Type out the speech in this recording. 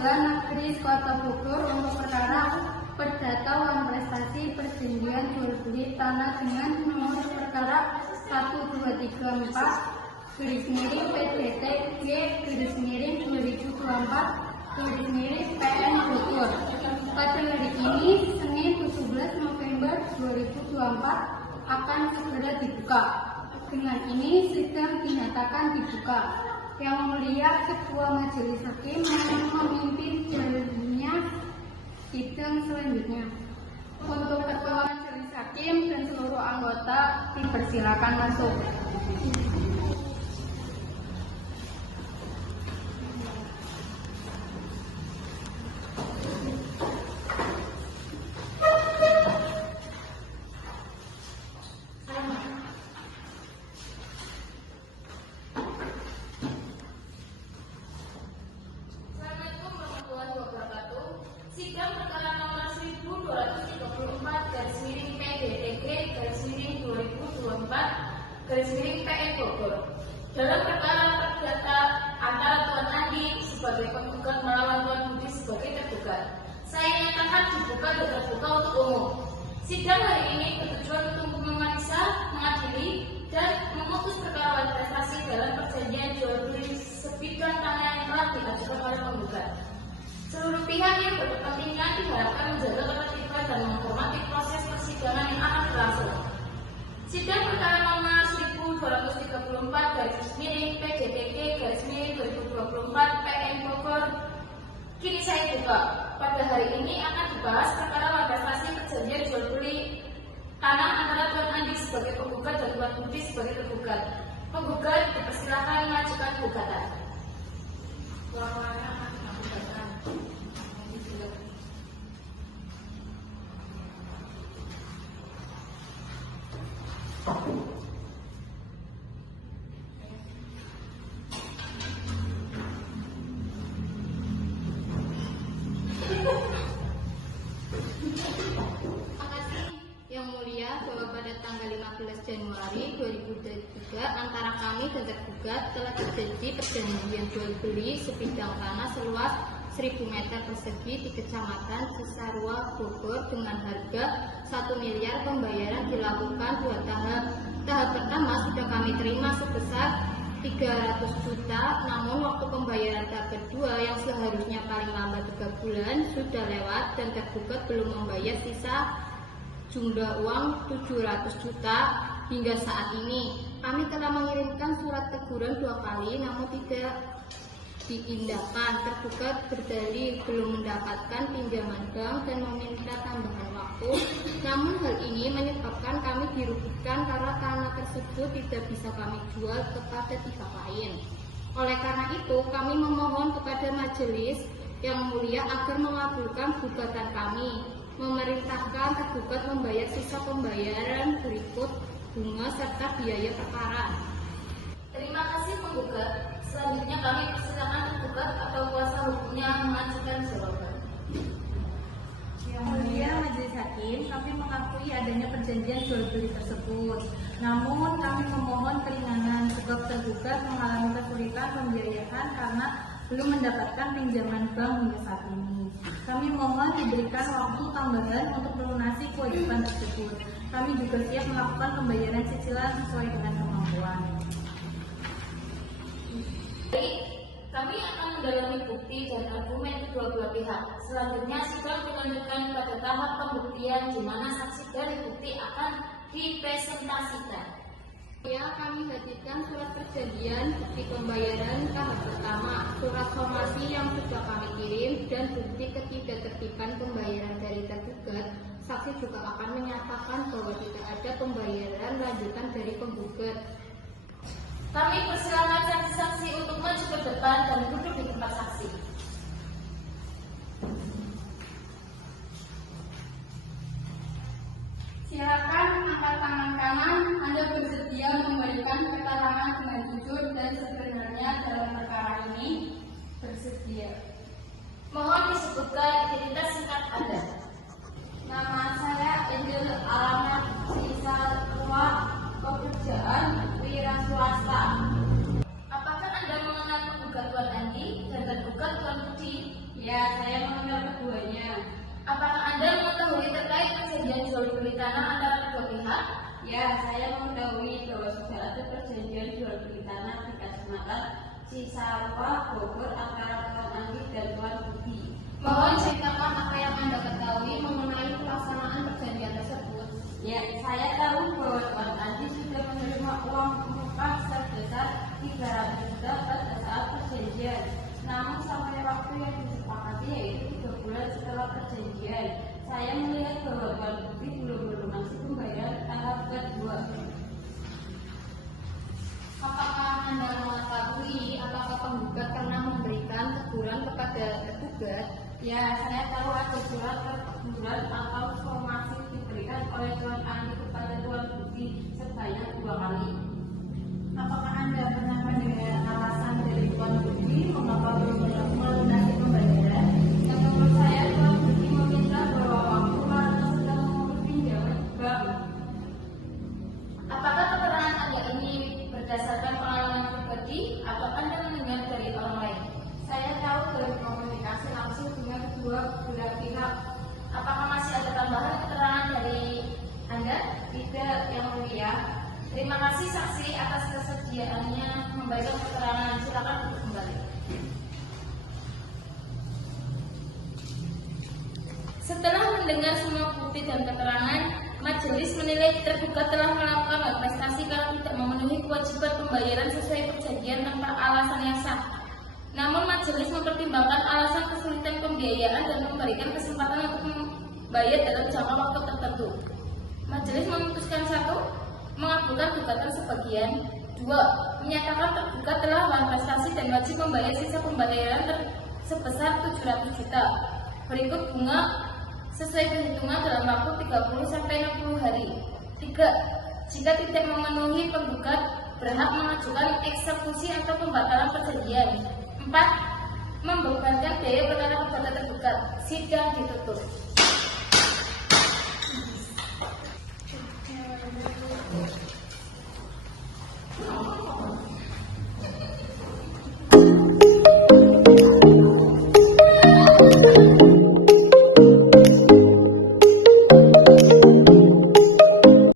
Pengadilan Negeri Kota Bogor untuk perkara Perdata Uang Prestasi Perjanjian Jual Beli Tanah dengan nomor perkara 1234 PN Bogor. Pada hari ini, Senin 17 November 2024 akan segera dibuka. Dengan ini sidang dinyatakan dibuka. Yang Mulia Ketua Majelis Hakim memimpin jalannya sidang selanjutnya. Untuk Ketua Majelis Hakim dan seluruh anggota dipersilakan masuk. Sidang perkara nomor 1234/PDTG/2024/PN Bogor dalam perkara perdata antara Tuan Andi sebagai penggugat melawan Tuan Budi sebagai tergugat. Saya nyatakan dibuka dan terbuka untuk umum. Sidang hari ini bertujuan untuk memeriksa, mengadili, dan memutus perkara prestasi dalam perjanjian jual beli sebidang tanah yang telah diajukan oleh penggugat. Seluruh pihak yang berkepentingan diharapkan menjaga ketertiban dan menghormati proses persidangan yang akan berlangsung. Sidang perkara nomor 1234/PDTG/2024/PN Bogor kini saya buka. Pada hari ini akan dibahas perkara prestasi perjanjian jual beli tanah antara Tuan Andi sebagai penggugat dan Tuan Budi sebagai tergugat. Penggugat dipersilakan mengajukan gugatan. Yang Mulia, bahwa pada tanggal 15 Januari 2023 antara kami dan tergugat telah terjadi perjanjian jual beli sebidang tanah seluas 1000 meter persegi di Kecamatan Cisarua, Bogor dengan harga 1 miliar. Pembayaran dilakukan 2 tahap. Tahap pertama sudah kami terima sebesar 300 juta, namun waktu pembayaran tahap kedua yang seharusnya paling lambat 3 bulan sudah lewat dan tergugat belum membayar sisa jumlah uang 700 juta hingga saat ini. Kami telah mengirimkan surat teguran 2 kali namun tidak diindahkan. Tergugat berdalih belum mendapatkan pinjaman bank dan meminta tambahan waktu. Namun hal ini menyebabkan kami dirugikan karena tanah tersebut tidak bisa kami jual kepada pihak lain. Oleh karena itu kami memohon kepada majelis yang mulia agar mengabulkan gugatan kami, memerintahkan tergugat membayar sisa pembayaran berikut bunga serta biaya perkara. Terima kasih penggugat. Selanjutnya kami persilakan tergugat atau kuasa hukumnya mengajukan jawaban. Yang Mulia Majelis Hakim, kami mengakui adanya perjanjian jual beli tersebut. Namun kami memohon keringanan sebab tergugat mengalami kesulitan pembiayaan karena belum mendapatkan pinjaman bank hingga saat ini. Kami mohon diberikan waktu tambahan untuk melunasi kewajiban tersebut. Kami juga siap melakukan pembayaran cicilan sesuai dengan kemampuan. Baik, kami akan mendalami bukti dan argumen kedua-dua pihak. Selanjutnya sidang dilanjutkan pada tahap pembuktian di mana saksi dan bukti akan dipresentasikan. Ya, kami hadirkan surat perjanjian bukti pembayaran tahap pertama, surat somasi yang sudah kami kirim, dan bukti ketidaktertiban pembayaran dari tergugat. Saksi juga akan menyatakan bahwa tidak ada pembayaran lanjutan dari penggugat. Kami persilakan saksi-saksi untuk maju ke depan dan duduk di tempat saksi. Silakan angkat tangan kanan. Anda bersedia memberikan keterangan dengan jujur dan sebenarnya dalam perkara ini? Bersedia. Mohon disebutkan identitas singkat Anda. Nama saya Angel, alamat Cisarua, pekerjaan wira swasta. Apakah Anda mengenal penggugat Tuan Andi? Ya, saya mengenal keduanya. Apakah Anda mengetahui terkait perjanjian jual beli tanah antara kedua pihak? Ya, saya mengetahui bahwa sudah ada perjanjian jual beli tanah di Kecamatan Cisarua, Bogor antara Tuan Andi dan Tuan Budi. Mohon ceritakan apa yang Anda ketahui mengenai pelaksanaan perjanjian tersebut. Ya, saya tahu bahwa Tuan Andi sudah menerima uang muka sebesar 300 juta pada saat perjanjian. Namun sampai waktu yang disepakati yaitu 3 bulan setelah perjanjian, saya melihat bahwa Tuan Budi belum melunasi pembayaran tahap kedua. Apakah Anda mengetahui apakah penggugat pernah memberikan teguran kepada tergugat? Ya, saya tahu ada surat teguran atau somasi diberikan oleh Tuan Andi kepada Tuan Budi sebanyak 2 kali. Apakah Anda pernah mendengar alasan dari Tuan Budi mengapa belum melunasi pembayaran? Menurut saya, Tuan Budi meminta bahwa waktu karena sedang mengurus pinjaman bank. Apakah keterangan Anda ini berdasarkan pengalaman pribadi atau Anda mendengar dari orang lain? Saya tahu dari komunikasi langsung dengan kedua belah pihak. Apakah masih ada tambahan keterangan dari Anda? Tidak, Yang Mulia. Terima kasih saksi atas kesediaannya memberikan keterangan. Silakan duduk kembali. Setelah mendengar semua bukti dan keterangan, majelis menilai tergugat telah melakukan malprestasi karena tidak memenuhi kewajiban pembayaran sesuai perjanjian tanpa alasan yang sah. Namun majelis mempertimbangkan alasan kesulitan pembiayaan dan memberikan kesempatan untuk membayar dalam jangka waktu tertentu. Majelis memutuskan 1. Mengabulkan gugatan sebagian. 2. Menyatakan tergugat telah malprestasi dan wajib membayar sisa pembayaran sebesar 700 juta. Berikut bunga sesuai perhitungan dalam waktu 30-60 hari. 3. Jika tidak memenuhi, penggugat berhak mengajukan eksekusi atau pembatalan perjanjian. 4. Membebankan biaya perkara kepada tergugat. Sidang ditutup.